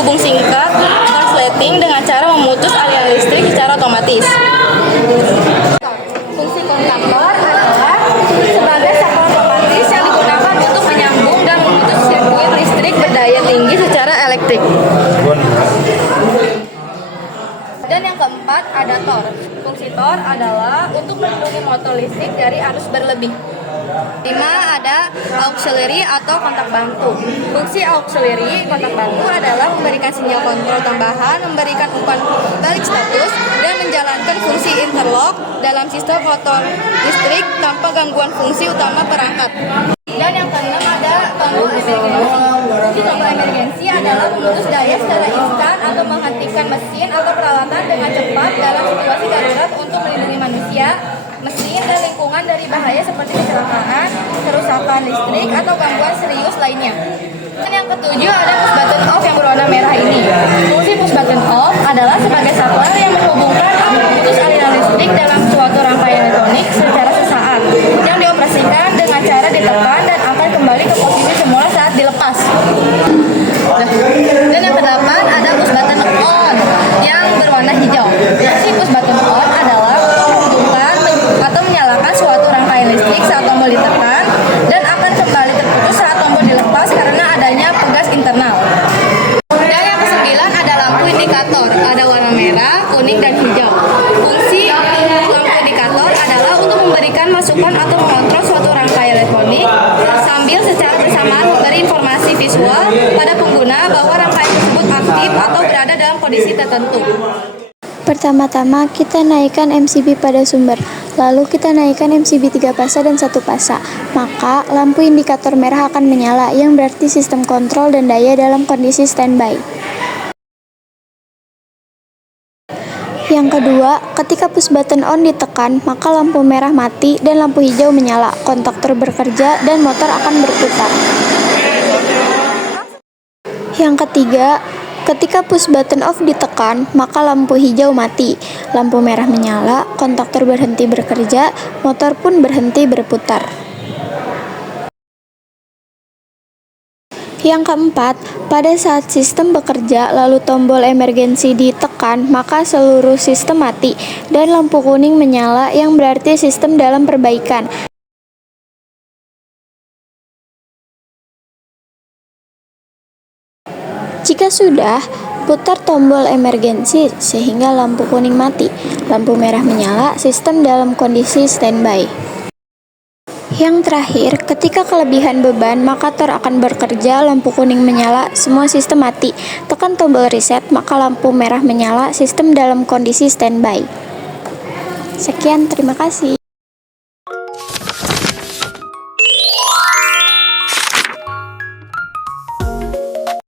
penghubung singkat, korsleting dengan cara memutus aliran listrik secara otomatis. Fungsi kontaktor adalah sebagai saklar otomatis yang digunakan untuk menyambung dan memutus sirkuit listrik berdaya tinggi secara elektrik. Dan yang keempat ada tor. Fungsi tor adalah untuk melindungi motor listrik dari arus berlebih. 5. Ada auxiliary atau kontak bantu. Fungsi auxiliary kontak bantu adalah memberikan sinyal kontrol tambahan, memberikan umpan balik status, dan menjalankan fungsi interlock dalam sistem motor listrik tanpa gangguan fungsi utama perangkat. Dan yang keenam ada tombol emergensi. Fungsi tombol emergensi adalah memutus daya secara instan atau menghentikan mesin atau peralatan dengan cepat dalam situasi darurat untuk melindungi manusia, mesin, dan lingkungan dari bahaya seperti kecelakaan, kerusakan listrik, atau gangguan serius lainnya. Dan yang ketujuh ada push button off yang berwarna merah ini. Fungsi push button off adalah sebagai saklar yang menghubungkan atau memutus aliran listrik dalam suatu rangkaian elektronik secara sesaat, yang dioperasikan dengan cara ditekan dan akan kembali ke posisi semula saat dilepas. Dan yang kedelapan ada push button on yang berwarna hijau. Fungsi push button on adalah menghubungkan atau menyalakan suatu rangkaian listrik saat tombol ditekan dan akan kembali terputus saat tombol dilepas karena adanya pegas internal. Dan yang kesembilan ada lampu indikator, ada warna merah, kuning, dan hijau. Fungsi lampu indikator adalah untuk memberikan masukan atau mengontrol suatu rangkaian elektronik sambil secara bersamaan memberi informasi visual pada pengguna bahwa rangkaian tersebut aktif atau berada dalam kondisi tertentu. Pertama-tama kita naikkan MCB pada sumber, lalu kita naikkan MCB 3 pasa dan 1 pasa, maka lampu indikator merah akan menyala yang berarti sistem kontrol dan daya dalam kondisi standby. Yang kedua, ketika push button on ditekan, maka lampu merah mati dan lampu hijau menyala, kontaktor bekerja dan motor akan berputar. Yang ketiga, ketika push button off ditekan, maka lampu hijau mati, lampu merah menyala, kontaktor berhenti bekerja, motor pun berhenti berputar. Yang keempat, pada saat sistem bekerja lalu tombol emergensi ditekan, maka seluruh sistem mati dan lampu kuning menyala yang berarti sistem dalam perbaikan. Jika sudah, putar tombol emergensi sehingga lampu kuning mati, lampu merah menyala, sistem dalam kondisi standby. Yang terakhir, ketika kelebihan beban, maka tor akan bekerja, lampu kuning menyala, semua sistem mati. Tekan tombol reset, maka lampu merah menyala, sistem dalam kondisi standby. Sekian, terima kasih.